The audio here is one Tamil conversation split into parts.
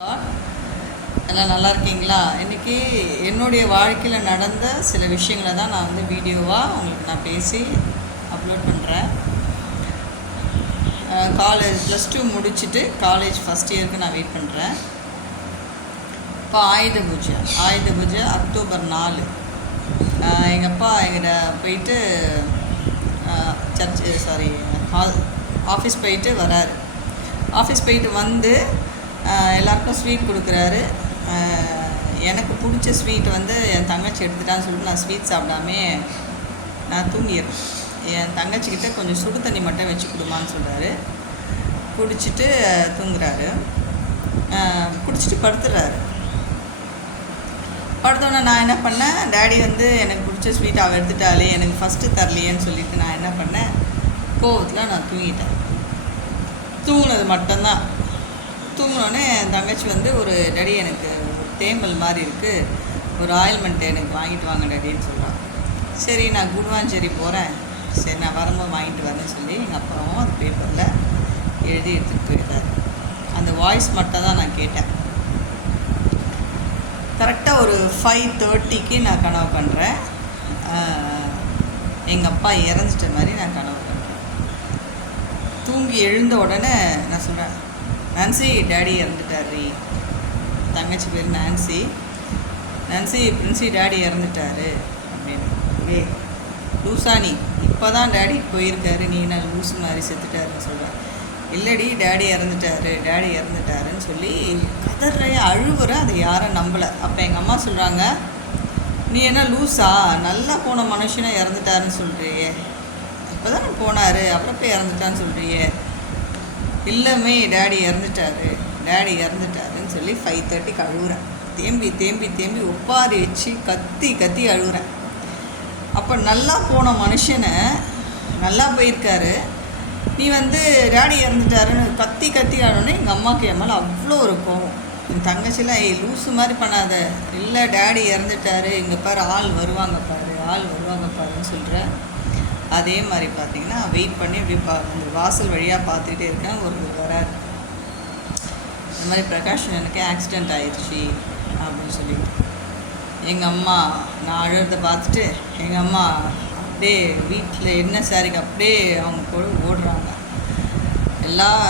எல்லாம் நல்லா இருக்கீங்களா? இன்றைக்கி என்னுடைய வாழ்க்கையில் நடந்த சில விஷயங்களை தான் நான் வந்து வீடியோவாக உங்களுக்கு நான் பேசி அப்லோட் பண்ணுறேன். காலேஜ் +2 முடிச்சுட்டு காலேஜ் ஃபஸ்ட் இயருக்கு நான் வெயிட் பண்ணுறேன். இப்போ ஆயுத பூஜை அக்டோபர் 4. எங்கள் அப்பா எங்கிட்ட போயிட்டு ஆஃபீஸ் போயிட்டு வராரு. ஆஃபீஸ் போயிட்டு வந்து எல்லாருக்கும் ஸ்வீட் கொடுக்குறாரு. எனக்கு பிடிச்ச ஸ்வீட் வந்து என் தங்கச்சி எடுத்துட்டான்னு சொல்லிட்டு நான் ஸ்வீட் சாப்பிடாமே நான் தூங்கிடுறேன். என் தங்கச்சிக்கிட்ட கொஞ்சம் சுடு தண்ணி மட்டும் வச்சு கொடுமான்னு சொல்கிறாரு. குடிச்சிட்டு தூங்குறாரு. குடிச்சிட்டு படுத்துடுறாரு. படுத்தோடனே நான் என்ன பண்ணேன், டேடி வந்து எனக்கு பிடிச்ச ஸ்வீட் அவள் எடுத்துட்டாலே எனக்கு ஃபஸ்ட்டு தரலையேன்னு சொல்லிவிட்டு நான் என்ன பண்ணேன், கோவத்தில் நான் தூங்கிட்டேன். தூங்கினது மட்டும்தான். தூங்கினோடனே என் தங்கச்சி வந்து ஒரு டேடி எனக்கு தேம்பல் மாதிரி இருக்குது, ஒரு ஆயில்மெண்ட் எனக்கு வாங்கிட்டு வாங்க டேடின்னு சொல்கிறான். சரி நான் குடுவாஞ்சேரி போகிறேன், சரி நான் வரும்போது வாங்கிட்டு வரேன்னு சொல்லி எங்கள் அப்பாவும் அந்த பேப்பரில் எழுதி எடுத்துகிட்டு போயிட்டார். அந்த வாய்ஸ் மட்டும் தான் நான் கேட்டேன். கரெக்டாக ஒரு 5:30க்கு நான் கனவு பண்ணுறேன். எங்கள் அப்பா இறந்துட்ட மாதிரி நான் கனவு பண்ணுறேன். தூங்கி எழுந்த உடனே நான் சொல்கிறேன், நான்சி டேடி இறந்துட்டாரு. தங்கச்சி பேர் நான்சி. பிரின்சி டேடி இறந்துட்டாரு அப்படின்னு. லூசானி இப்போ தான் டேடி போயிருக்காரு, நீ என்ன லூசு மாதிரி செத்துட்டாருன்னு சொல்கிறேன். இல்லடி டேடி இறந்துட்டாருன்னு சொல்லி கதறைய அழுவுறேன். அதை யாரும் நம்பலை. அப்போ எங்கள் அம்மா சொல்கிறாங்க, நீ என்ன லூஸா, நல்லா போன மனுஷனை இறந்துட்டாருன்னு சொல்கிறியே, இப்போ தானே போனார் அப்புறம் போய் இறந்துட்டான்னு சொல்கிறியே. இல்லைமே டேடி இறந்துட்டாருன்னு சொல்லி 5:30க்கு அழுகுறேன். தேம்பி ஒப்பாரி வச்சு கத்தி அழுகுறேன். அப்போ நல்லா போன மனுஷனை, நல்லா போயிருக்காரு, நீ வந்து டேடி இறந்துட்டாருன்னு கத்தி அழுனே எங்கள் அம்மாவுக்கு என் மேலே அவ்வளோ ஒரு கோவம். என் தங்கச்சிலாம் லூஸு மாதிரி பண்ணாத, இல்லை டேடி இறந்துட்டாரு, இங்கே பாரு ஆள் வருவாங்க பாருன்னு சொல்கிறேன். அதே மாதிரி பார்த்திங்கன்னா வெயிட் பண்ணி இப்படி அந்த வாசல் வழியாக பார்த்துக்கிட்டே இருக்கேன். ஒரு வராது, இந்த மாதிரி பிரகாஷ் எனக்கு ஆக்சிடெண்ட் ஆயிடுச்சு அப்படின்னு சொல்லிட்டு. எங்கள் அம்மா நான் அழுறதை பார்த்துட்டு எங்கள் அம்மா அப்படியே வீட்டில் என்ன சாரிக்கு அப்படியே அவங்க கூட ஓடுறாங்க. எல்லாம்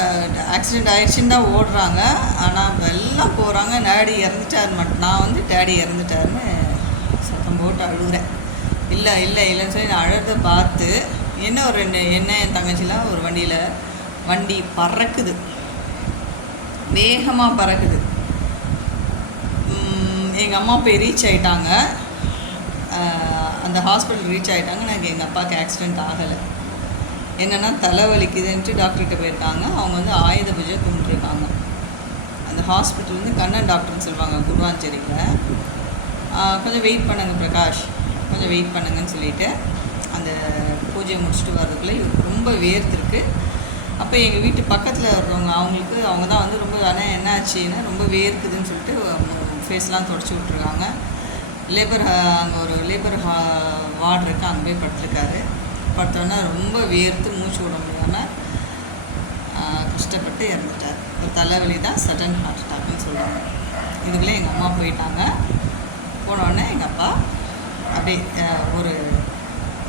ஆக்சிடெண்ட் ஆயிடுச்சுன்னு தான் ஓடுறாங்க. ஆனால் எல்லாம் போகிறாங்க, டேடி இறந்துட்டார் மட்டும். நான் வந்து டேடி இறந்துட்டாருன்னு சத்தம் போட்டு அழுகுறேன். இல்லைன்னு சொல்லி நான் அழுறதை பார்த்து என்ன ஒரு என் தங்கச்சிலாம் ஒரு வண்டி பறக்குது, வேகமாக பறக்குது. எங்கள் அம்மா போய் ரீச் ஆகிட்டாங்க, அந்த ஹாஸ்பிட்டல் ரீச் ஆகிட்டாங்க. எனக்கு எங்கள் அப்பாவுக்கு ஆக்சிடெண்ட் ஆகலை. என்னென்னா தலைவலிக்குதுன்ட்டு டாக்டர்கிட்ட போயிருக்காங்க. அவங்க வந்து ஆயுத பூஜை கும்பிட்டுருக்காங்க. அந்த ஹாஸ்பிட்டல் வந்து கண்ணன் டாக்டர்னு சொல்லுவாங்க குடுவாஞ்சேரியில். கொஞ்சம் வெயிட் பண்ணுங்கள் பிரகாஷ், கொஞ்சம் வெயிட் பண்ணுங்கன்னு சொல்லிவிட்டு அந்த பூஜையை முடிச்சுட்டு வர்றதுக்குள்ளே இவருக்கு ரொம்ப வேர்த்துருக்கு. அப்போ எங்கள் வீட்டு பக்கத்தில் வர்றவங்க அவங்க தான் வந்து ரொம்ப ஆனால் என்ன ஆச்சுன்னா ரொம்ப வேர்க்குதுன்னு சொல்லிட்டு ஃபேஸ்லாம் தொடச்சி விட்ருக்காங்க. அங்கே ஒரு லேபர் வார்டு இருக்குது, அங்கே போய் படுத்துருக்காரு. படுத்தோன்னா ரொம்ப வேர்த்து மூச்சு விட முடியாமல் கஷ்டப்பட்டு இறந்துட்டார். ஒரு தலைவலி தான் சடன் ஹார்ட் அட்டாக்னு சொல்லுவாங்க. இதுக்குள்ளே எங்கள் அம்மா போயிட்டாங்க. போனோடனே எங்கள் அப்பா அப்படியே ஒரு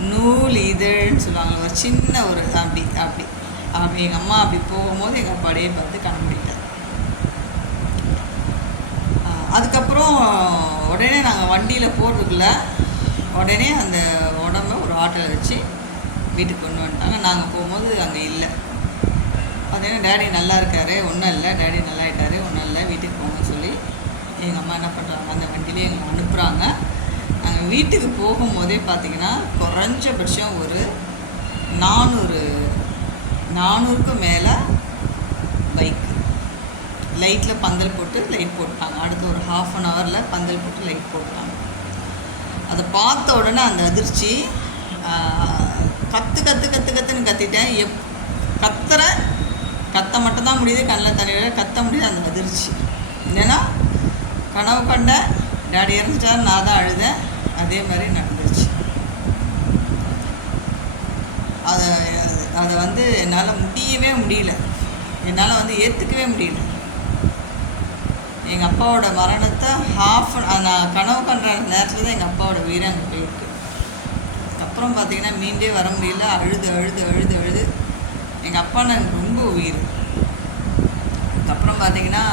நூல் இதழ்னு சொல்லுவாங்க, ஒரு சின்ன ஒரு அப்படி எங்கள் அம்மா அப்படி போகும்போது எங்கள் அப்பாடையே பார்த்து கிளம்பிட்டார். அதுக்கப்புறம் உடனே நாங்கள் வண்டியில் போகிறதுக்குள்ள உடனே அந்த உடம்பை ஒரு ஆட்டோவில் வச்சு வீட்டுக்கு கொண்டு வந்துட்டாங்க. நாங்கள் போகும்போது அங்கே இல்லை. பார்த்தீங்கன்னா டேடி நல்லா இருக்காரு, ஒன்றும் இல்லை, டேடி நல்லா ஆகிட்டாரு, ஒன்றும் இல்லை, வீட்டுக்கு போங்கன்னு சொல்லி எங்கள் அம்மா என்ன பண்ணுறாங்க, அந்த வண்டியிலே எங்களை அனுப்புகிறாங்க. நாங்கள் வீட்டுக்கு போகும்போதே பார்த்திங்கன்னா குறைஞ்சபட்சம் ஒரு 400க்கும் மேலே பைக் லைட்டில் பந்தல் போட்டு லைட் போட்டாங்க. அடுத்து ஒரு 1/2 hourல பந்தல் போட்டு லைட் போட்டாங்க. அதை பார்த்த உடனே அந்த அதிர்ச்சி, கத்துன்னு கத்திட்டேன். கத்த மட்டும்தான் முடியுது, கண்ணில் தண்ணி கத்த முடியுது. அந்த அதிர்ச்சி என்னென்னா கனவு கண்ட டேடி இறந்துட்டார், நான் தான் அழுதேன், அதே மாதிரி நடந்துருச்சு. அதை வந்து என்னால் முடியல, என்னால் வந்து ஏற்றுக்கவே முடியல. எங்கள் அப்பாவோட மரணத்தை நான் கனவு கண்ட நேரத்தில் தான் எங்கள் அப்பாவோட உயிரை அங்கே போயிருக்கு. அப்புறம் பார்த்திங்கன்னா மீண்டே வர முடியல. அழுது அழுது அழுது அழுது எங்கள் அப்பா எனக்கு ரொம்ப உயிர். அதுக்கப்புறம் பார்த்திங்கன்னா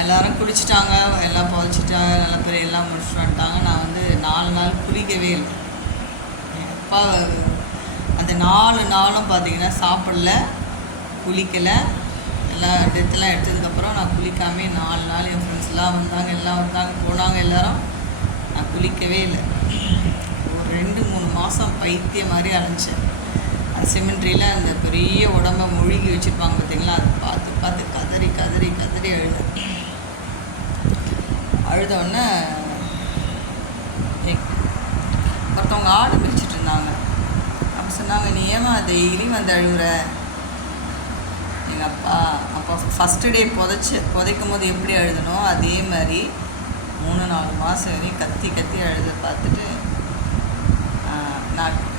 எல்லோரும் குளிச்சுட்டாங்க, எல்லாம் புதைச்சிட்டாங்க, நல்ல பேர் எல்லாம் முடிச்சுட்டு வந்துட்டாங்க. நான் வந்து 4 நாள் குளிக்கவே இல்லை. எங்கள் அப்பா அந்த 4 நாளும் பார்த்திங்கன்னா சாப்பிடல, குளிக்கலை. எல்லாம் டெத்தெல்லாம் எடுத்ததுக்கப்புறம் நான் குளிக்காமே 4 நாள் என் ஃப்ரெண்ட்ஸ்லாம் வந்தாங்க போனாங்க எல்லோரும். நான் குளிக்கவே இல்லை. ஒரு 2-3 மாதம் பைத்திய மாதிரி அலைஞ்சேன். அந்த சிமெண்ட்ரியில் அந்த பெரிய உடம்பை மூழ்கி வச்சுருப்பாங்க பார்த்திங்களா, அதை பார்த்து பார்த்து கதறி கதறி கதறி அழுதோடனே ஒருத்தவங்க ஆடு பிடிச்சிட்டு இருந்தாங்க. அப்போ சொன்னாங்க, நீ ஏமா டெய்லி வந்து அழுகுற? எங்கள் அப்பா அப்போ ஃபஸ்ட்டு டே புதைக்கும் போது எப்படி அழுதனோ அதே மாதிரி 3-4 மாதம் வரையும் கத்தி கத்தி அழுத பார்த்துட்டு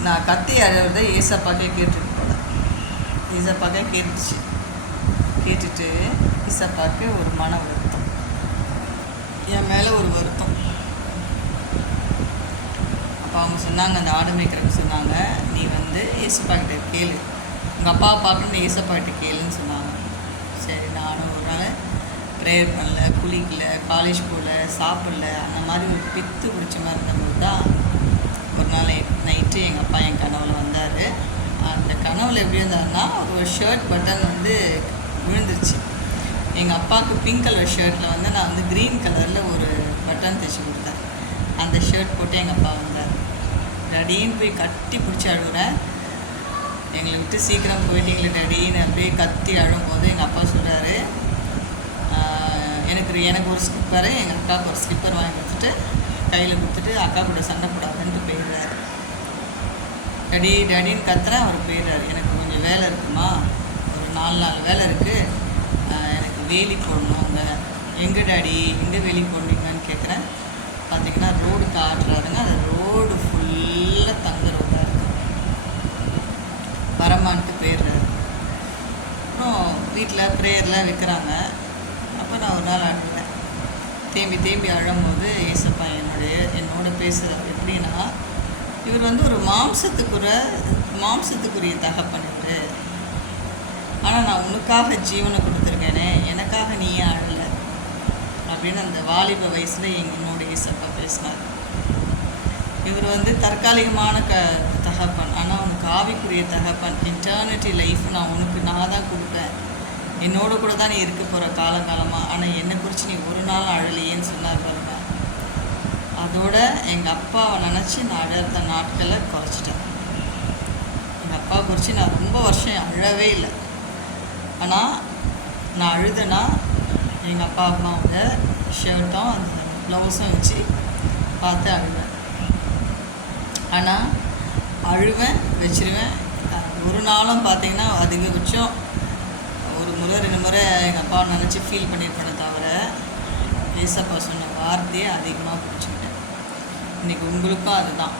நான் கத்தி அழுகிறத ஏசப்பாக்கே கேட்டுட்டு போல. ஏசப்பாக்கே கேட்டுச்சு. கேட்டுட்டு ஏசப்பாக்கு ஒரு மன வருத்தம், என் மேலே ஒரு வருத்தம். அப்போ அவங்க சொன்னாங்க, அந்த ஆடு மேய்க்கிறவங்க சொன்னாங்க, நீ வந்து ஏசப்பாக்கிட்ட கேளு, உங்கள் அப்பாவை பார்க்கணுன்னு ஏசப்பாக்கிட்ட கேளுன்னு சொன்னாங்க. சரி, நானும் ஒரு நாள் ப்ரேயர் பண்ணல, குளிக்கல, காலேஜ் போகல, சாப்பிடல, அந்த மாதிரி ஒரு பித்து பிடிச்ச மாதிரி இருந்தபோது தான் ஒரு நாள் நைட்டு எங்கள் அப்பா என் கனவில் வந்தார். அந்த கனவில் எப்படி இருந்தாருன்னா, ஒரு ஷர்ட் பட்டன் வந்து விழுந்துருச்சு. எங்கள் அப்பாவுக்கு பிங்க் கலர் ஷர்ட்டில் வந்து நான் வந்து க்ரீன் கலரில் ஒரு பட்டன் தைச்சி கொடுத்தேன். அந்த ஷர்ட் போட்டு எங்கள் அப்பா வந்தார். டடின்னு போய் கட்டி பிடிச்சி அழுகுறேன். எங்களை விட்டு சீக்கிரம் போயிட்டீங்களே டடின்னு அப்படியே கத்தி அழும்போது எங்கள் அப்பா சொல்கிறாரு, எனக்கு ஒரு ஸ்லிப்பரு, எங்கள் அக்காவுக்கு ஒரு ஸ்லிப்பர் வாங்கி கொடுத்துட்டு கையில் கொடுத்துட்டு அக்கா கூட சண்டை போடாதுன்ட்டு போயிடுறாரு. டடின்னு கத்துறேன், அவர் போயிடுறாரு. எனக்கு கொஞ்சம் வேலை இருக்குமா, ஒரு 4 நாள் வேலை இருக்குது, எனக்கு வேலி போடணும். அங்கே எங்கே டாடி எங்கே வேலி போடுறீங்கன்னு கேட்குறேன். பார்த்திங்கன்னா ரோடு காட்டுறாருங்க. அந்த ரோடு ஃபுல்லாக தங்க ரோடாக இருக்குது. வரமான்ட்டு போயிடுறாரு. அப்புறம் வீட்டில் ப்ரேயர்லாம் வைக்கிறாங்க. அப்போ நான் ஒரு நாள் அழுவேன். தேம்பி அழும்போது ஏசப்பா என்னோட பேசுகிறார். எப்படின்னா, இவர் வந்து ஒரு மாம்சத்துக்குரிய தகப்பன் இவர். ஆனால் நான் உனக்காக ஜீவனை கொடுத்துருக்கேனே, எனக்காக நீ ஏன் அழலை அப்படின்னு அந்த வாலிப வயசில் என்னோட ஏசப்பா பேசினார். இவர் வந்து தற்காலிகமான தகப்பன், ஆனால் உனக்கு ஆவிக்குரிய தகப்பன். இன்டர்னிட்டி லைஃப் நான் தான் கொடுப்பேன். என்னோட கூட தான் நீ இருக்க போகிற காலகாலமாக. ஆனால் என்னை குறித்து நீ ஒரு நாள் அழலையேன்னு சொன்னார் பாருங்க. அதோட எங்கள் அப்பாவை நினச்சி நான் அழகிற நாட்களை குறைச்சிட்டேன். எங்கள் அப்பா குறித்து நான் ரொம்ப வருஷம் அழவே இல்லை. ஆனால் நான் அழுதேன்னா எங்கள் அப்பா அம்மாவோட ஷர்ட்டும் அந்த ப்ளவுஸும் வச்சு பார்த்து அழுவேன். ஆனால் அழுவேன், வச்சிருவேன். ஒரு நாளும் பார்த்திங்கன்னா அதிகபட்சம் ஒரு முறை 2 முறை எங்கள் அப்பாவை நினச்சி ஃபீல் பண்ணியிருப்பேனே தவிர ஏசப்பா சொன்ன வார்த்தையை அதிகமாக பிடிச்சிக்கிட்டேன். இன்றைக்கி உங்களுக்கும் அதுதான்.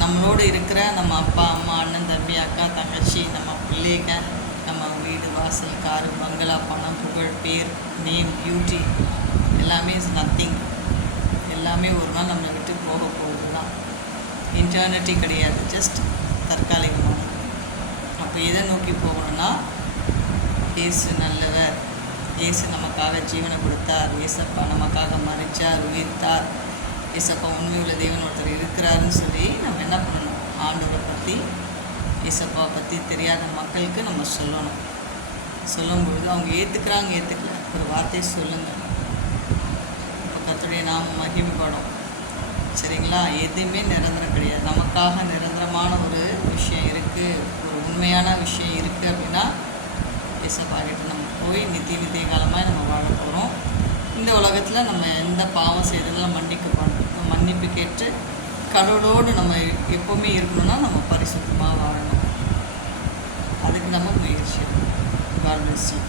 நம்மளோடு இருக்கிற நம்ம அப்பா அம்மா, அண்ணன் தம்பி, அக்கா தங்கச்சி, நம்ம பிள்ளைங்க, நம்ம வீடு வாசல், காரு, பங்களா, பணம், புகழ், பேர், நேம், பியூட்டி எல்லாமே இஸ் நத்திங். எல்லாமே ஒரு நாள் நம்மளை விட்டு போக போகுது தான். இன்டர்னிட்டி கிடையாது, ஜஸ்ட் தற்காலிகமானது. அப்போ எதை நோக்கி போகணும்னா, இயேசு நல்லவர், இயேசு நமக்காக ஜீவனை கொடுத்தார், ஏசப்பா நமக்காக மறிச்சார், உயிர்த்தார், ஏசப்பா உண்மை உள்ள தேவன் ஒருத்தர் இருக்கிறாருன்னு சொல்லி நம்ம என்ன பண்ணணும், ஆண்டவரை பற்றி ஏசப்பாவை பற்றி தெரியாத மக்களுக்கு நம்ம சொல்லணும். சொல்லும்பொழுது அவங்க ஏற்றுக்கல, ஒரு வார்த்தையை சொல்லுங்கள். இப்போ கர்த்தருடைய நாமம் மகிமைப்படும். சரிங்களா? எதுவுமே நிரந்தரம் கிடையாது. நமக்காக நிரந்தரமான ஒரு விஷயம் இருக்குது, ஒரு உண்மையான விஷயம் இருக்குது அப்படின்னா ஏசப்பாகிட்ட நம்ம போய் நித்திய காலமாக நம்ம வாழ போகிறோம். இந்த உலகத்தில் நம்ம எந்த பாவம் செய்ததெல்லாம் மன்னிப்பு கேட்டு கடவுளோடு நம்ம எப்போவுமே இருக்கணும்னா நம்ம பரிசுத்தமாக வாழணும். அதுக்கு நம்ம முயற்சி. God bless you.